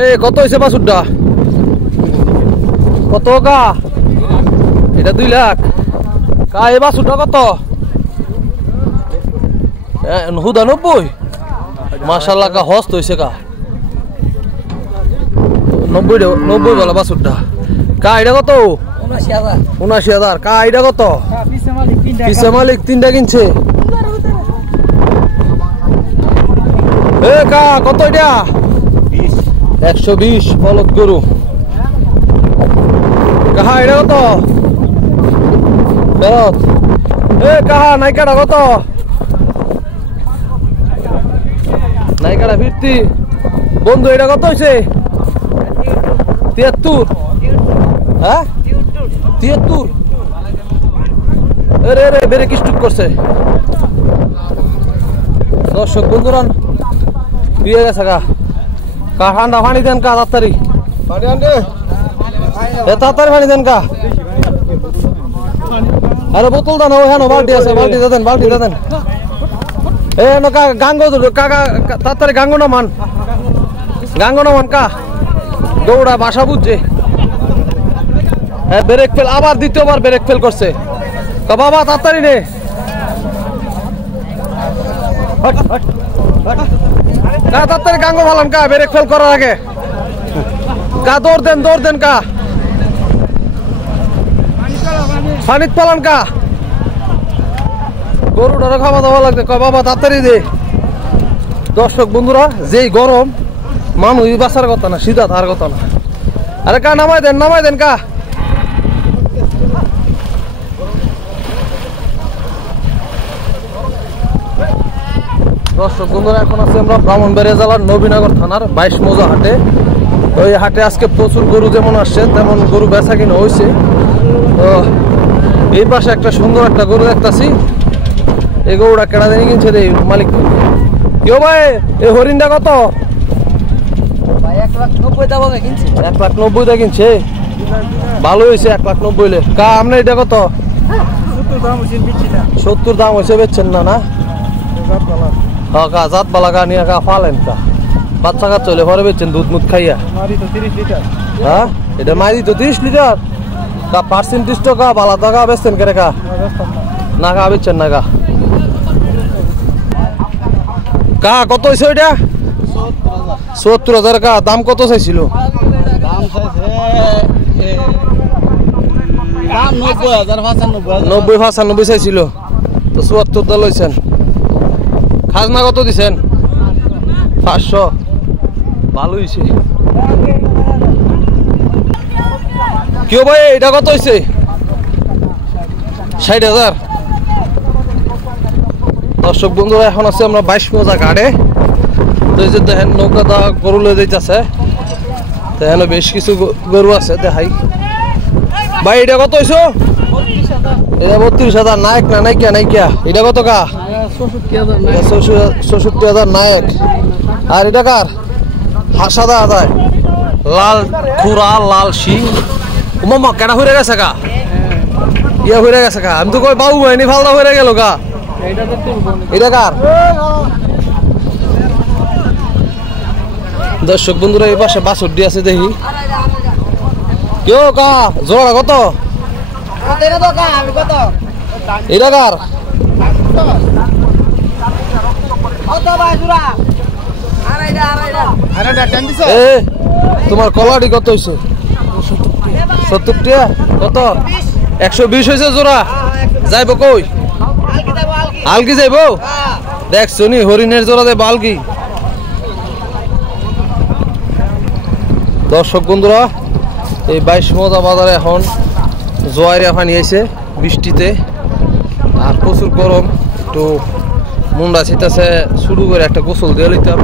এই কত হইছে বাছুরটা? কত কা? এটা 2 লাখ কা। এই বাছুরটা কত? 90। মাশাআল্লাহ কা হস্ত হইছে কা 90 বলা বাছুরটা কা। এটা কত? 79,000 কা। এটা কত? পিছে মালিক 3টা কিনছে। এ কা কত এটা? 120 বলদ গরু কাহা। এটা কত? বলদ। এ কাহা নাইকাটা কত? নাইকাটা ফিরতি বন্ধু। এটা কত হয়েছে? 73। হ্যাঁ 73। রে রে বেরে কিস্টুক করছে। দর্শক বন্ধুরা দিয়ে গেছে কা। কা ঠান্ডা পানি দেন কা তাড়াতাড়ি। পানি আনবে এ তাড়াতাড়ি পানি দেন কা। আরে বোতল দাও ওখানে বালতি আছে। বালতি দেন বালতি দেন। এ না কা গাঙ্গো কাকা তাড়াতাড়ি গাঙ্গো না মান। গাঙ্গো না মান কা। দৌড়া বাসা বুঝছে। হ্যাঁ ব্রেক ফেল আবার দ্বিতীয়বার ব্রেক ফেল করছে। কা বাবা তাড়াতাড়ি নে। কা তাড়াতাড়ি গাঙ্গো ভালান কা ব্রেক ফেল করার আগে। কা দৌড় দেন কা। পানিত পালান কা। গরুটারও খাওয়া দাওয়া লাগবে। কা বাবা তাড়াতাড়ি দে। দর্শক বন্ধুরা যেই গরম মানুষ বাঁচার কথা না, সিধা তার কথা না। আরে কা নামাই দেন কা। দর্শক বন্ধুরা এখন আছি আমরা ব্রাহ্মণবাড়িয়া জেলার নবীনগর থানার 22 মৌজা হাটে। ওই হাটে আজকে প্রচুর গরু যেমন আসছে তেমন গরু বেচা কিনা হয়েছে। তো এই পাশে একটা সুন্দর একটা গরু দেখতেছি। এই গরুটা কেনা দিনে কিনছে রে মালিক। কেউ ভাই এই হরিণটা কত? 1,90,000 কিনছে। ভালো হয়েছে 1,90,000 কা। আপনার এটা কত? 70 দাম হয়েছে বেচছেন না না? হ্যাঁ কা জাত বালা কা নিয়ে কা ফালেন কা। বাচ্চা কাচ্চা হলে পরে বেচছেন দুধ মুধ খাইয়া। হ্যাঁ এটা মাই দিত 30 লিটার কা। পার্সেন্টেজ তো কা বালা তো কা বেচছেন কে কা না কা বেচছেন না কা। কা কত হয়েছে ওইটা? 70,000 কা। দাম কত চাইছিল? দাম চাইছে 90-95 চাইছিল। তো 74 লইছেন। খাজনা কত দিছেন? 500। ভালো হয়েছে। কেউ ভাই এটা কত হয়েছে? 60,000। দর্শক বন্ধুরা এখন আছে আমরা 22 মৌজা ঘাটে। তো এই যে দেখেন নৌকাটা গরু লয়ে যাইতেছে। তো এখানে বেশ কিছু গরু আছে দেখাই। ভাই এটা কত হয়েছে? এটা 32,000 নায়ক না নাইকিয়া। এটা কত কা? 64,000 নায়ক। আর এটা কার? সাদা আদায় লাল খুরা লাল শিং। মামা কেটা হয়ে গেছে কা। ইয়া হয়ে গেছে কা। আমি তো কই বাবু হয়নি ফালদা হয়ে গেল কা। এটা কার? দর্শক বন্ধুরা এই পাশে বাছুর দিয়ে আছে দেখি। কেউ কা জোড়া কত? এটা কার? তোমার কলাটি কত হয়েছে? 70 টাকা। কত? 120 হয়েছে জোড়া। যাইব কই? আলগি যাইব। দেখছো নি হরিণের জোড়া দেব আলগি। দর্শক বন্ধুরা এই 22 মৌজা বাজারে এখন জোয়ারিয়া পানি আইছে বৃষ্টিতে আর প্রচুর গরম। একটু মুন্ডা ছিটাছে শুরু করে একটা গোসল দিয়ে লইতাম।